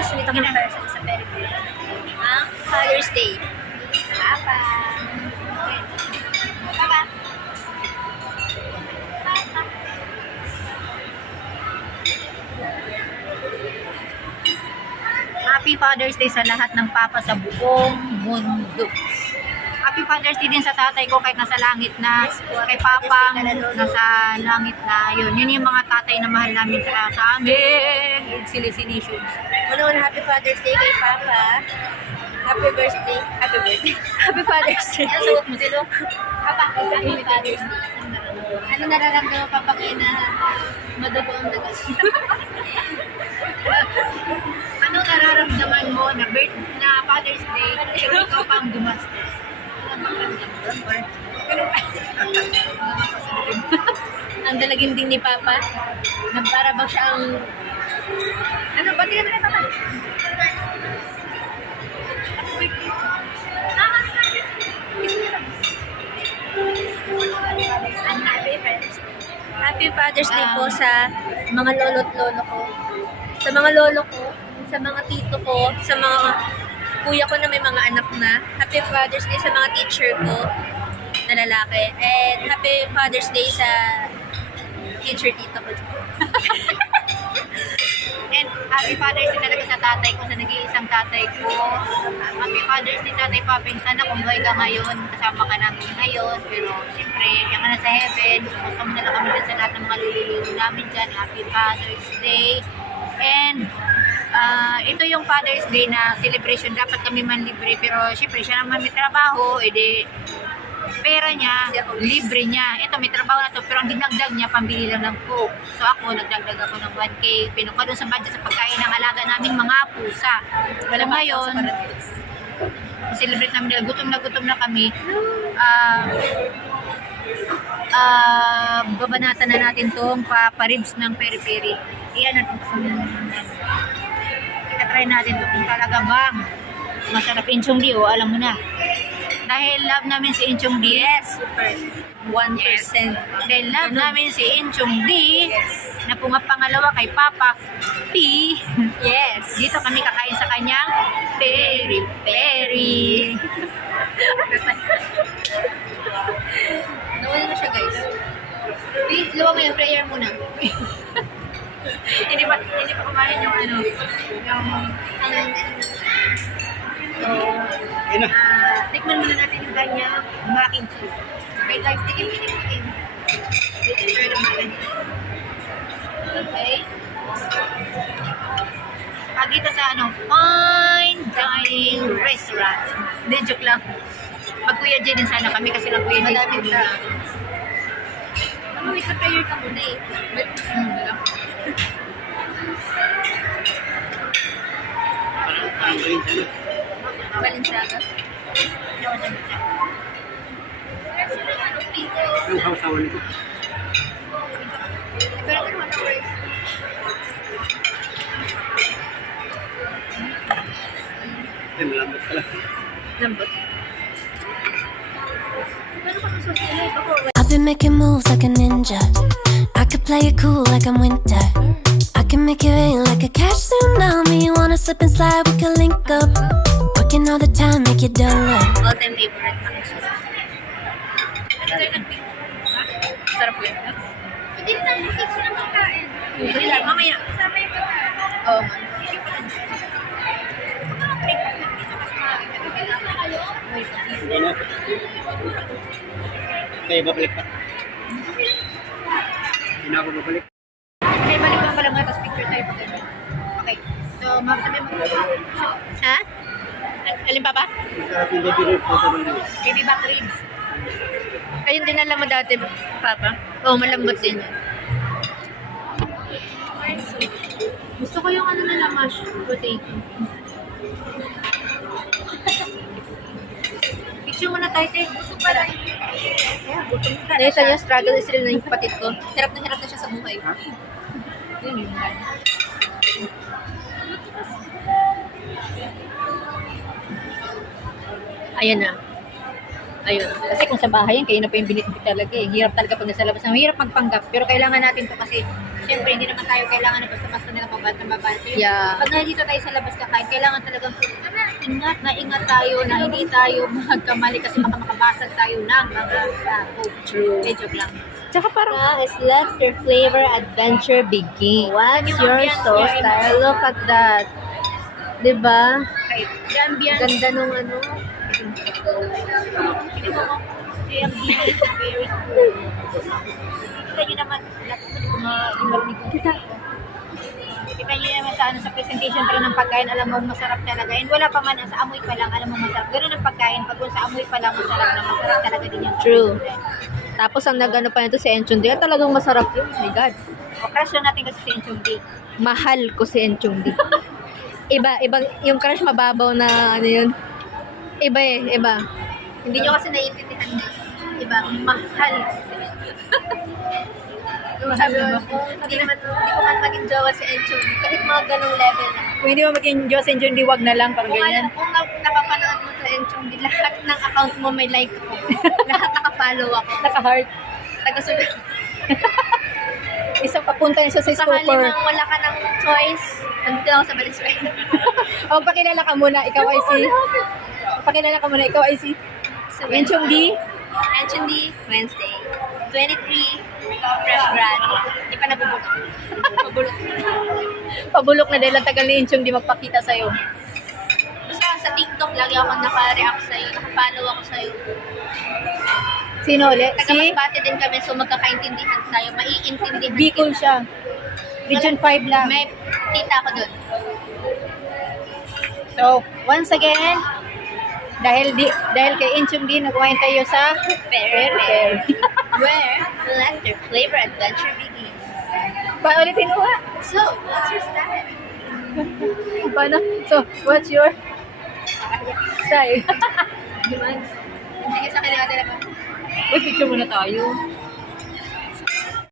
guys, dito na tayo sa Peri-Peri. Ang Father's Day. Papa. Papa. Papa. Happy Father's Day sa lahat ng papa sa buong mundo. Happy Father's Day din sa tatay ko kahit nasa langit na, kay papang nasa langit na. Yun yung mga tatay na mahal namin sa aming Silesinations. Una Happy Father's Day kay Papa. Happy birthday. Happy birthday. Happy Father's Day. Nasuot mo sila? Papa, Happy Father's Day. Ano nararamdaman Papa kayo na madugo ang dagas? Ano nararamdaman mo na Father's Day pero ikaw pang gumastos? Ang dalagin din ni Papa. Nagpara ba siya ang... Ano ba? Tingnan mo na Papa. Happy Father's Day po sa mga lolo't lolo ko. Sa mga lolo ko, sa mga tito ko, sa mga kuya ko na may mga anak na. Happy Father's Day sa mga teacher ko na lalaki. And Happy Father's Day sa teacher tito ko. And Happy Father's Day talaga sa tatay ko, sa nag-iisang tatay ko. Happy Father's Day tatay Paping, sana kung buhay ka ngayon, kasama ka namin ngayon. Pero siyempre, diyan ka na sa heaven. Gusto mo na lang kami dyan sa lahat ng mga lulululo namin dyan. Happy Father's Day. And ito yung Father's Day na celebration. Dapat kami man libre. Pero siyempre, siya naman may trabaho. Edi, pera niya, libre niya. Ito, may trabaho na to, pero ang dinagdag niya, pambili lang ng Coke. So ako, nagdagdag ako ng 1K. Pinuka doon sa budget sa pagkain ng alaga naming mga pusa. Wala ngayon, celebrate namin nila. Gutom na kami. Babanatan na natin tong pa-ribs ng peri-peri. Iyan natin ito. Try natin ito. Kung talaga bang masarap Inchong Di, alam mo na. Dahil love namin si Inchong D. Yes, super. 1%. Dahil love namin si Inchong D. Yes. Na pangalawa kay Papa P. Yes. Dito kami kakain sa kanyang peri-peri. Nawala na siya, guys. Wait, luwa ngayon, prayer muna. Hindi pa kumain yung ano, tikman muna natin yung kanyang mac and cheese. Okay guys, tikim. Okay. Pagkita sa fine dining restaurant. Hindi, joke lang. Pag Kuya J din sana kami kasi lang Kuya J. Madami na. Wait, sa prayer ka muna eh. Balenciaga. Ang hawsawan ko. Pero ano naman ang words? Ay, malambot pala. Lambot. Paano ka masosialize? Ako, I've been making moves like a ninja. I could play it cool like I'm winter. I can make it rain like a cash tsunami. You wanna slip and slide, we can link up. Working all the time, make it dollar. all-time favorite na kasi. Ano tayo nag-pick? Sarap yun. Hindi na lang nag-pick siya ng pagkain. Hindi lang, mamaya. Kasama yung pagkain. Oo. Ano? Kaya babalik pa. Hindi na ako babalik. Okay, balik lang pala mga, tapos picture tayo pag ganyan. Okay, so sabi mo, Ha? Alin pa ba? Sarap yung baby rib ko sa mga. baby back ribs. Ayun din alam mo dati, Papa. Oo, malambot din yun. Gusto ko yung ano nila, mashed potato. Picture mo na tayo, te. Para. Nakita niya, struggle is real na yung kapatid ko. Hirap na siya sa buhay. Yun yun. Ayan na. Ayun. Kasi kung sa bahay yan, kayo na pa yung binitbit talaga eh. Hirap talaga pag nasa labas. Hirap magpanggap. Pero kailangan natin to kasi Siyempre, hindi naman tayo kailangan na basta-basta na mababat. Yeah. Pag nandito tayo sa labas kakain, kailangan talagang ingat tayo na hindi tayo magkamali kasi baka makabasag tayo ng mga tao. True. Medyo lang. Tsaka parang is let your flavor adventure begin. What's Yung your ambience soul niya, style? Look at that. Diba? Okay. The ambience. Ganda nung ano. The ambience is very cool. Kita nyo naman, kita nyo naman sa, sa presentation pa lang ng pagkain, alam mo masarap talaga. And wala pa man, sa amoy pa lang, alam mo masarap. Ganun ang pagkain, pag sa amoy pa lang masarap talaga din yung True. Tapos ang nagano pa nito si Enchong Di. Talagang masarap yun. Oh my God. O, crush na natin kasi si Enchong Di. Mahal ko si Enchong Di. Iba, yung crush mababaw na ano yun. Iba. Hindi nyo kasi naiintindihan guys. Diba? Mahal. Sabi mo, Hindi ko man maging jowa si Enchong Di. Kahit mga ganong level na. kung hindi mo maging Diyos Enchong Di, wag na lang. Parang ganyan. Kung napapanood mo sa Enchong Di, lahat ng account mo may like ako. Lahat naka-follow ako. Naka-heart. Taga-sunod. Isang papunta niya sa Sakali scooper. mang wala ka ng choice, nandito ako sa Valenzuela. O, pakilala ka muna. Ikaw ay si... Pakilala ka muna. Ikaw ay si... Enchong Di. Enchong Di, Wednesday. 23, fresh grad. Hindi pa nabubulok. Mabulok. Pabulok na dahil ang tagal ni Enchong Di magpakita sa'yo. Basta sa TikTok, lagi ako naka-react sa'yo, naka-follow ako sa'yo. Sino ulit? Si Taga-Masbate din kami, so magkakaintindihan tayo, maiintindihan Bicol kita. siya. Region 5 lang. May tita ako doon. So, once again, dahil kay Enchong Di, nagkumain tayo sa Very. Where let your flavor adventure begins. Paulitin mo ha. So, what's your style? Paano? So, what's your style? Hindi ka sa kanya talaga. Uy, picture muna tayo.